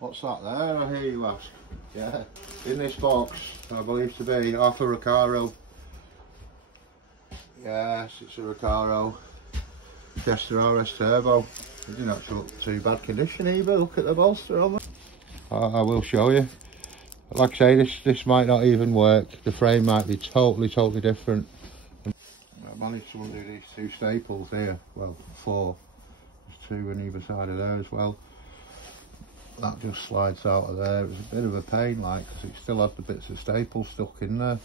What's that there, I hear you ask? Yeah, in this box, I believe to be half a Recaro. Yes, it's a Recaro Fiesta RS Turbo. It didn't actually look too bad condition either. Look at the bolster on it. I will show you. Like I say, this might not even work. The frame might be totally different. I managed to undo these two staples here. Well, four. There's two on either side of there as well. That just slides out of there. It was a bit of a pain, like, because it still had the bits of staple stuck in there.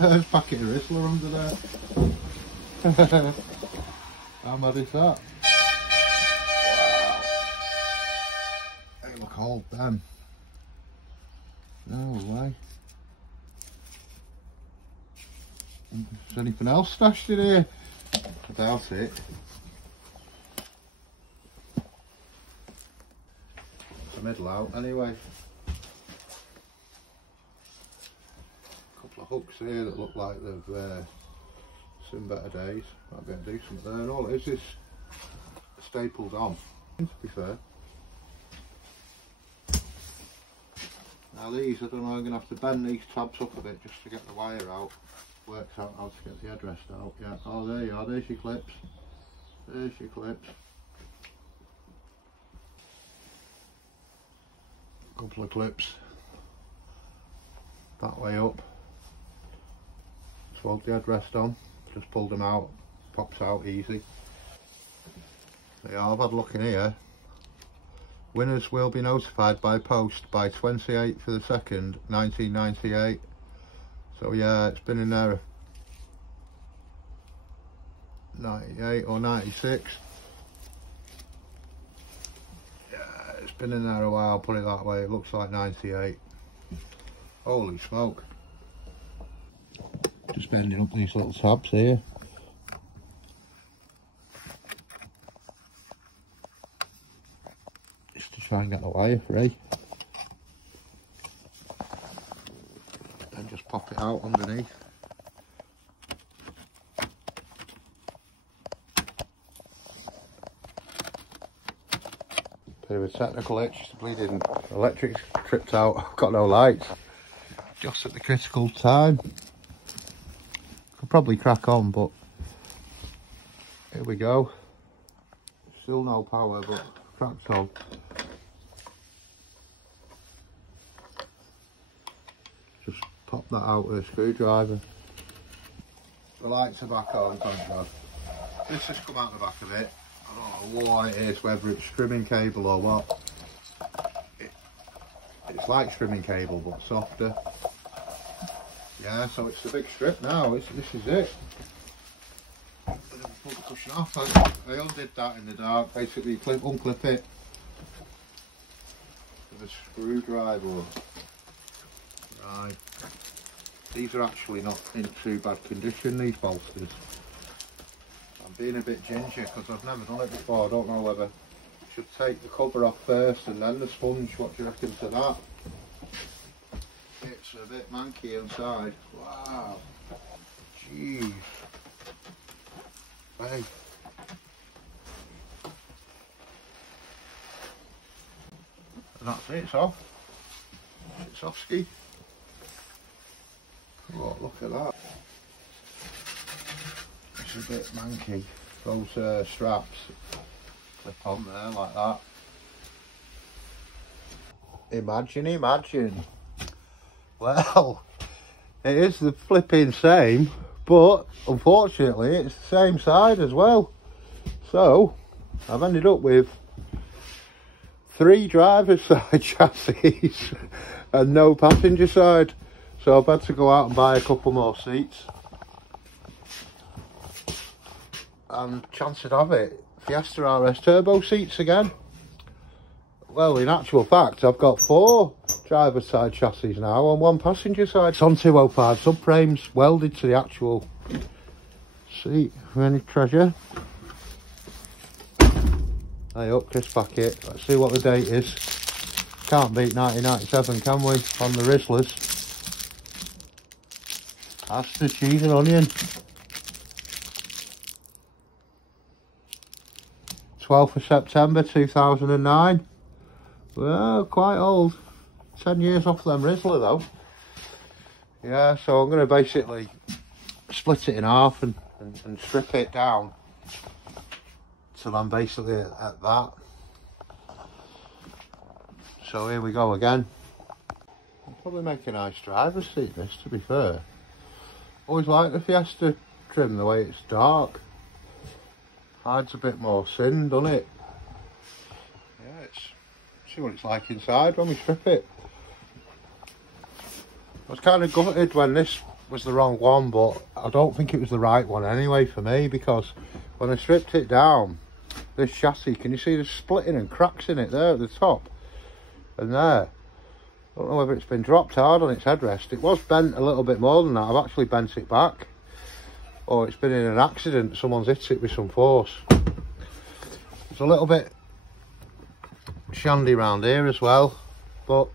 There's a packet of Rizzler under there. How mad is that? Wow. They look old then. No way. Is anything else stashed in here? I doubt it. It's the middle out anyway. Couple of hooks here that look like they've seen better days. Might be able to do something there. And all it is stapled on, to be fair. Now these, I don't know, I'm going to have to bend these tabs up a bit just to get the wire out. Works out how to get the headrest out. Yeah, oh there you are, there's your clips. There's your clips. A couple of clips. That way up. Just hold the headrest on. Just pulled them out. Pops out easy. Yeah, I've had a look in here. Winners will be notified by post by 28th of the 2nd, 1998. So yeah, it's been in there 98 or 96. Yeah, it's been in there a while, put it that way. It looks like 98. Holy smoke. Just bending up these little tabs here. Just to try and get the wire free. And just pop it out underneath. Bit of a technical itch, the bleeding electric's tripped out. I've got no lights. Just at the critical time. Could probably crack on, but here we go. Still no power, but cracked on. Just pop that out with a screwdriver. The lights are back on, thank God. This has come out the back of it. I don't know what it is, whether it's trimming cable or what. It's like trimming cable, but softer. Yeah, so it's the big strip now. This is it. Pull the cushion off. I undid that in the dark. Basically, unclip it with a screwdriver. Right. These are actually not in too bad condition, these bolsters. I'm being a bit ginger because I've never done it before. I don't know whether I should take the cover off first and then the sponge. What do you reckon to that? It's a bit manky inside. Wow. Jeez. Hey. And that's it, it's off. It's off ski. Oh, look at that. It's a bit manky. Those straps clip on there like that. Imagine. Well, it is the flipping same, but unfortunately it's the same side as well. So I've ended up with 3 driver's side chassis and no passenger side. So I've had to go out and buy a couple more seats. And chances have it, Fiesta RS Turbo seats again. Well, in actual fact, I've got 4 driver's side chassis now and 1 passenger side. It's on 205 subframes, welded to the actual seat. Any treasure? Hey up, crisp packet. Let's see what the date is. Can't beat 1997, can we? On the Rizzlers. That's the cheese and onion. 12th of September 2009. Well, quite old. 10 years off them Rizzler though. Yeah, so I'm going to basically split it in half and strip it down till I'm basically at that. So here we go again. I'll probably make a nice driver's seat this, to be fair. Always like the Fiesta trim the way it's dark. Hides a bit more sin, doesn't it? Yeah, see what it's like inside when we strip it. I was kind of gutted when this was the wrong one, but I don't think it was the right one anyway for me, because when I stripped it down, this chassis, can you see the splitting and cracks in it there at the top and there? I don't know whether it's been dropped hard on its headrest. It was bent a little bit more than that. I've actually bent it back, or it's been in an accident, someone's hit it with some force. It's a little bit shandy round here as well, but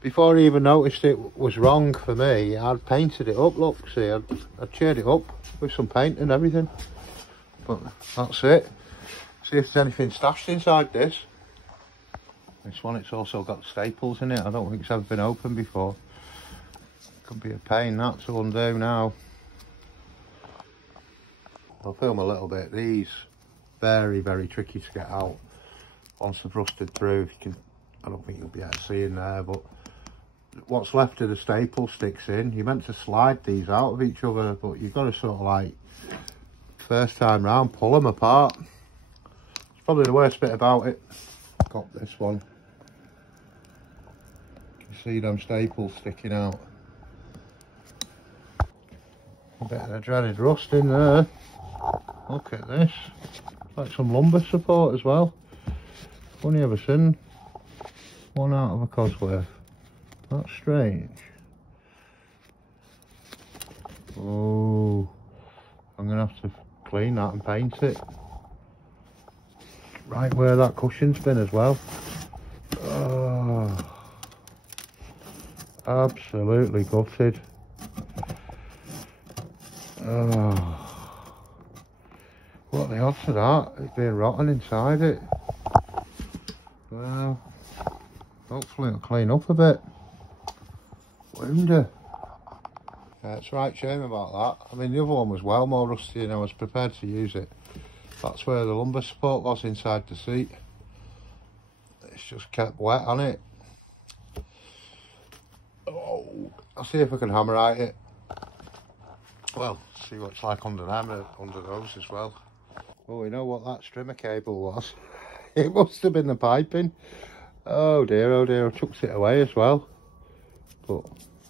before I even noticed it was wrong for me, I'd painted it up. Look, see, I'd cheered it up with some paint and everything. But that's it. See if there's anything stashed inside this. This one, it's also got staples in it. I don't think it's ever been opened before. Could be a pain that to undo now. I'll film a little bit. These very, very tricky to get out once they've rusted through. If you can, I don't think you'll be able to see in there, but what's left of the staple sticks in. You're meant to slide these out of each other, but you've got to sort of like, first time round, pull them apart. It's probably the worst bit about it. Got this one. You can see them staples sticking out. A bit of the dreaded rust in there. Look at this. Like some lumbar support as well. Only ever seen one out of a Cosworth. That's strange. Oh, I'm going to have to clean that and paint it. Right where that cushion's been as well. Oh, absolutely gutted. Oh, what are the odds of that? It's being rotten inside it. Well, hopefully it'll clean up a bit. Wonder. Yeah, it's right shame about that. I mean, the other one was well more rusty and I was prepared to use it. That's where the lumbar support was inside the seat. It's just kept wet on it. Oh, I'll see if I can hammerite it. Well, see what it's like under them, under those as well. Oh, you know what that strimmer cable was? It must have been the piping. Oh dear, I chucked it away as well. But,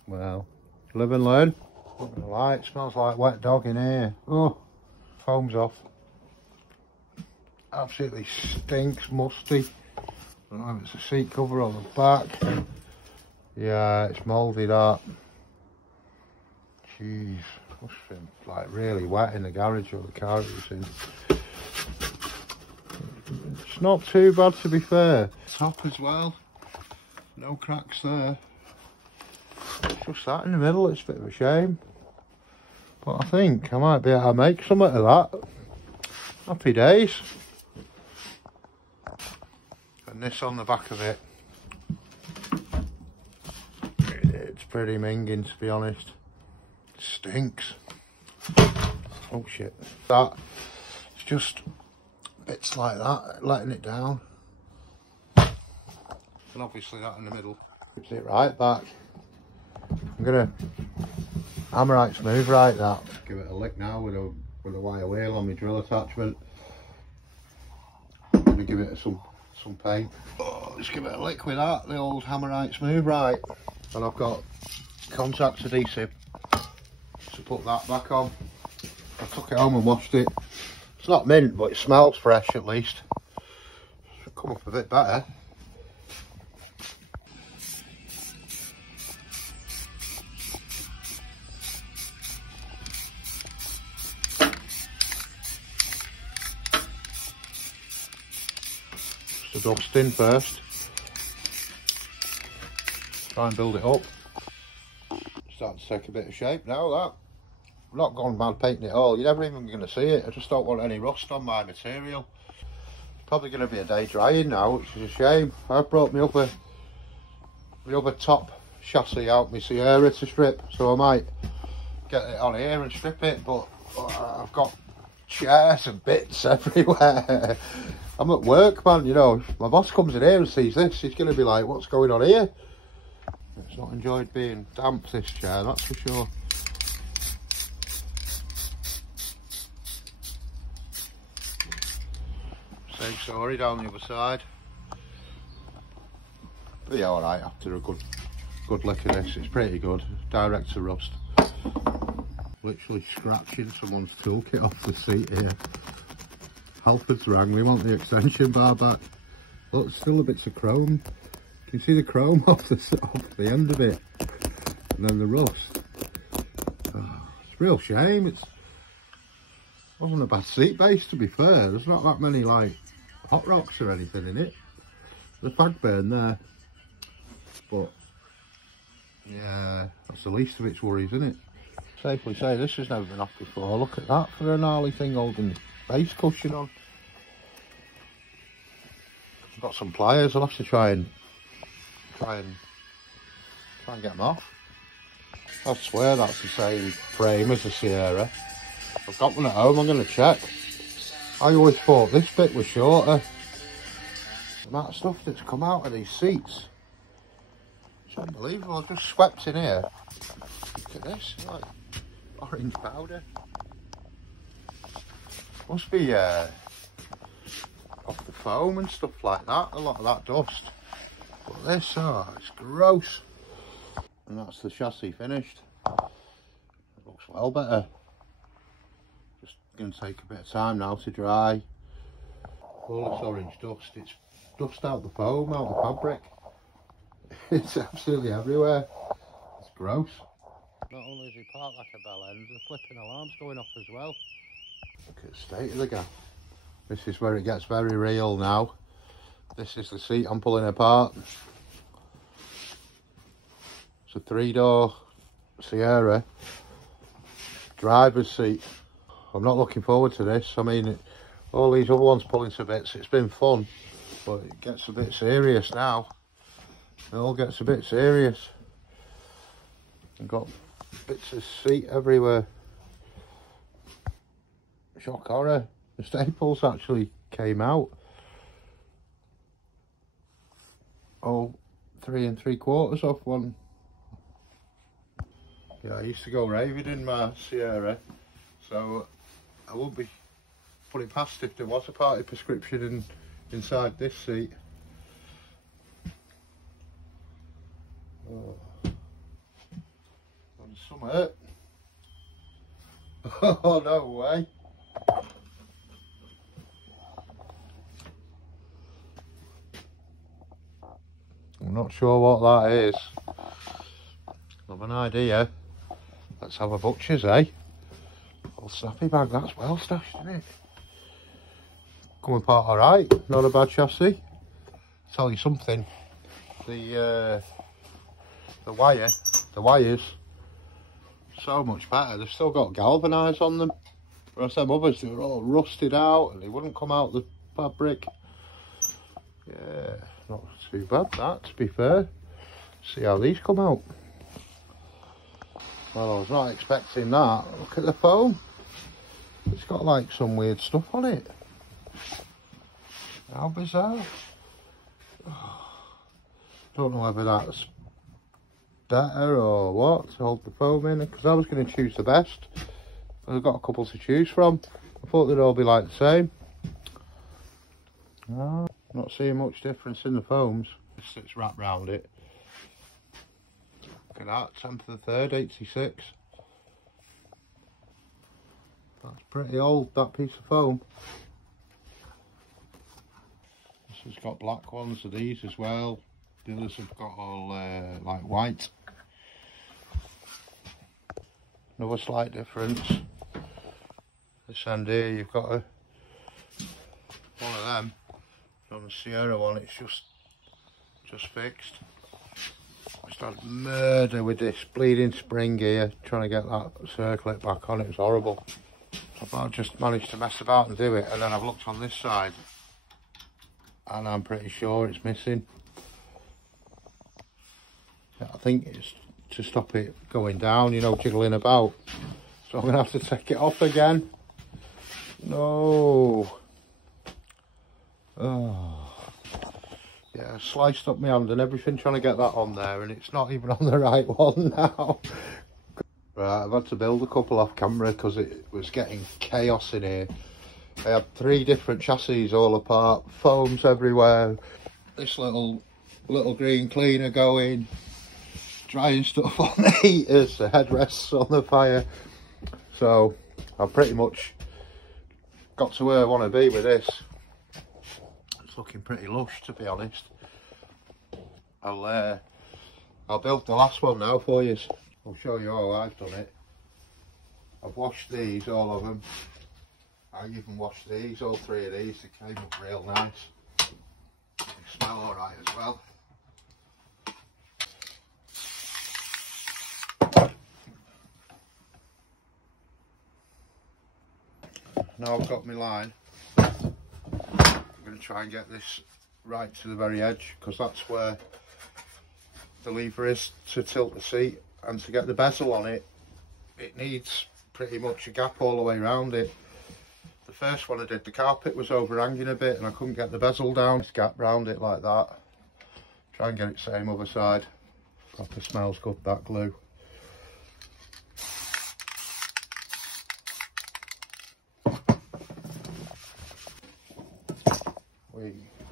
well, live and learn. Not gonna lie, it smells like wet dog in here. Oh, foam's off. Absolutely stinks, musty. I don't know if it's a seat cover on the back. Yeah, it's mouldy that. Jeez, must have been like really wet in the garage or the car it was in. It's not too bad, to be fair. Top as well, no cracks there. It's just that in the middle, it's a bit of a shame. But I think I might be able to make something of that. Happy days. And this on the back of it, it's pretty minging, to be honest. It stinks. Oh shit. That, it's just bits like that, letting it down. And obviously that in the middle. Puts it right back. I'm gonna hammerite smooth right that. Give it a lick now with a wire wheel on my drill attachment. I'm gonna give it some paint. Oh, just give it a lick with that, the old hammerite smooth right. And I've got contact adhesive to put that back on. I took it home and washed it. It's not mint, but it smells fresh at least. Should come up a bit better. Just a dusting first. Try and build it up. Just starting to take a bit of shape now, that. I'm not gone mad painting it all. You're never even going to see it. I just don't want any rust on my material. It's probably going to be a day drying now, which is a shame. I've brought my other top chassis out, my Sierra, to strip, so I might get it on here and strip it, but I've got chairs and bits everywhere. I'm at work, man, you know. If my boss comes in here and sees this, he's going to be like, what's going on here? It's not enjoyed being damp, this chair, that's for sure. Same story down the other side. But yeah, alright, after a good lick of this, it's pretty good. Direct to rust. Literally scratching someone's toolkit off the seat here. Halford's rang, we want the extension bar back. Look, still a bits of chrome. You can see the chrome off the end of it. And then the rust. Oh, it's a real shame. It wasn't a bad seat base, to be fair. There's not that many like hot rocks or anything in it. The fag burn there. But yeah, that's the least of its worries, isn't it? Safely say this has never been off before. Look at that for a gnarly thing holding base cushion on. I've got some pliers. I'll have to try and get them off. I swear that's the same frame as the Sierra. I've got one at home. I'm going to check. I always thought this bit was shorter. The amount of stuff that's come out of these seats. It's unbelievable. I've just swept in here. Look at this, like orange powder. Must be off the foam and stuff like that, a lot of that dust. But this, oh, it's gross. And that's the chassis finished. It looks well better. Just going to take a bit of time now to dry. All this orange dust, it's dust out the foam, out the fabric. It's absolutely everywhere. It's gross. Not only is he parked like a bell end, the flipping alarm's going off as well. Look at the state of the gap. This is where it gets very real now. This is the seat I'm pulling apart. It's a 3-door Sierra driver's seat. I'm not looking forward to this. I mean, all these other ones pulling to bits, it's been fun, but it gets a bit serious now. It all gets a bit serious. I've got bits of seat everywhere. Shock horror. The staples actually came out. Oh, 3 3/4 off one. Yeah, I used to go raving in my Sierra, so I wouldn't be putting past if there was a party prescription inside this seat. Oh. And some hurt. Oh, no way. I'm not sure what that is. I've an idea. Let's have a butcher's, eh? Old snappy bag, that's well stashed, isn't it? Coming apart alright, not a bad chassis. Tell you something, the wires, so much better. They've still got galvanised on them. Whereas them others, they were all rusted out and they wouldn't come out the fabric. Yeah, not too bad that, to be fair. See how these come out. Well, I was not expecting that. Look at the foam. It's got like some weird stuff on it. How bizarre. Don't know whether that's better or what to hold the foam in, because I was going to choose the best. I've got a couple to choose from. I thought they'd all be like the same. No, not seeing much difference in the foams. It's wrapped round it. Look at that, 10th of the 3rd, 86. That's pretty old, that piece of foam. This has got black ones of these as well. The others have got all like white. Another slight difference. This end here, you've got one of them. On the Sierra one, it's just fixed. just had murder with this bleeding spring here, trying to get that circlet back on. It was horrible. I've just managed to mess about and do it, and then I've looked on this side and I'm pretty sure it's missing. I think it's to stop it going down, you know, jiggling about. So I'm going to have to take it off again. No. Oh. Yeah, I sliced up my hand and everything trying to get that on there, and it's not even on the right one now. Right, I've had to build a couple off camera because it was getting chaos in here. I had 3 different chassis all apart, foams everywhere. This little green cleaner going, drying stuff on the heaters, the headrests on the fire. So I've pretty much got to where I want to be with this. It's looking pretty lush, to be honest. I'll build the last one now for you. I'll show you how I've done it. I've washed these, all of them. I even washed these, all 3 of these. They came up real nice. They smell alright as well. Now I've got my line, I'm going to try and get this right to the very edge, because that's where the lever is to tilt the seat, and to get the bezel on it, it needs pretty much a gap all the way around it. The first one I did, the carpet was overhanging a bit and I couldn't get the bezel down. This gap round it like that. Try and get it same other side. Proper smells good, that glue.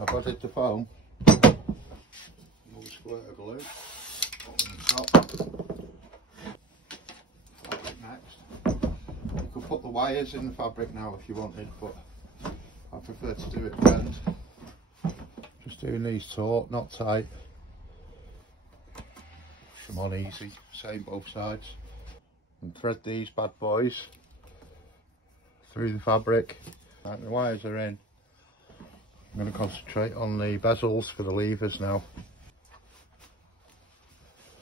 I've added the foam. Another squirt of glue on the top. Fabric next. You could put the wires in the fabric now if you wanted, but I prefer to do it bend. Just doing these taut, not tight. Push them on easy, same both sides. And thread these bad boys through the fabric. Right, the wires are in. I'm going to concentrate on the bezels for the levers now.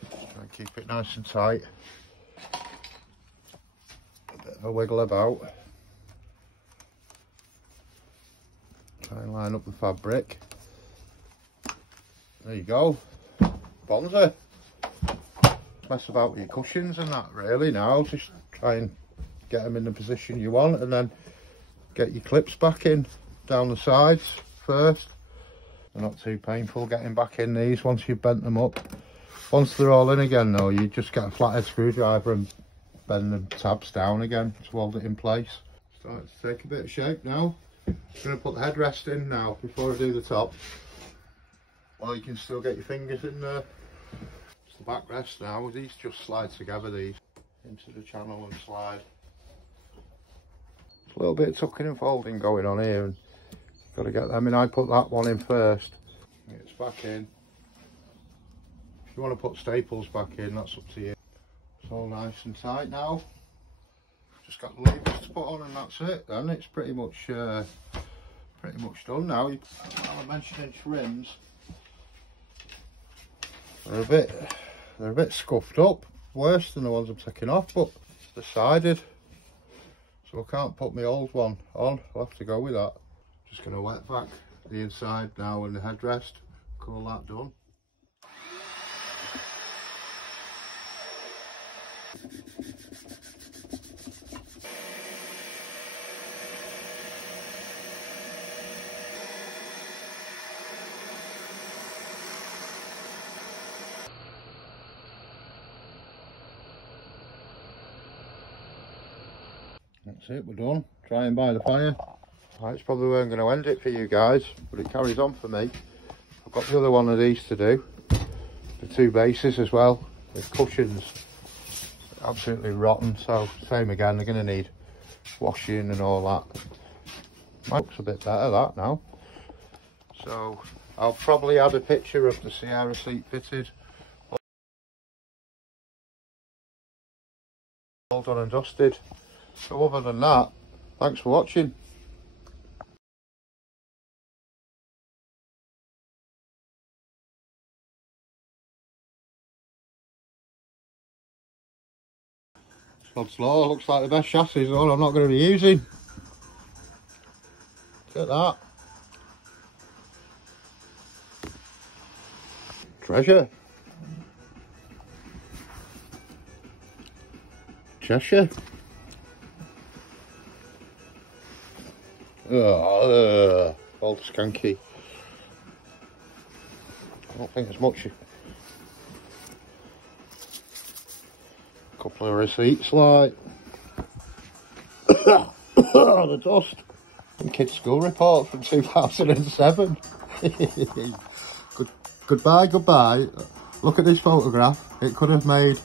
Try and keep it nice and tight. A bit of a wiggle about. Try and line up the fabric. There you go. Bonza. Mess about with your cushions and that really now. Just try and get them in the position you want, and then get your clips back in down the sides first. They're not too painful getting back in these once you've bent them up. Once they're all in again though, you just get a flathead screwdriver and bend the tabs down again to hold it in place. Starting to take a bit of shape now. I'm going to put the headrest in now before I do the top. Well, you can still get your fingers in there. It's the backrest now. These just slide together, these into the channel and slide. There's a little bit of tucking and folding going on here, and got to get them in. I put that one in first. It's back in. If you want to put staples back in, that's up to you. It's all nice and tight now. Just got the levers to put on, and that's it. Then it's pretty much done now. While I'm mentioning trims, they're a bit scuffed up, worse than the ones I'm taking off, but they're sided, so I can't put my old one on. I'll have to go with that. Just going to wet vac the inside now and the headrest. Call that done. That's it, we're done. Trying by the fire. It's probably where I'm going to end it for you guys, but it carries on for me. I've got the other one of these to do. The 2 bases as well. The cushions absolutely rotten, so same again, they're going to need washing and all that. Looks a bit better that now. So I'll probably add a picture of the Sierra seat fitted. All done and dusted. So other than that, thanks for watching. Sod slow, looks like the best chassis is all I'm not going to be using. Look at that. Treasure. Cheshire. Oh, all skanky. I don't think there's much. A couple of receipts like. The dust. Kids' school report from 2007. Goodbye, goodbye. Look at this photograph. It could have made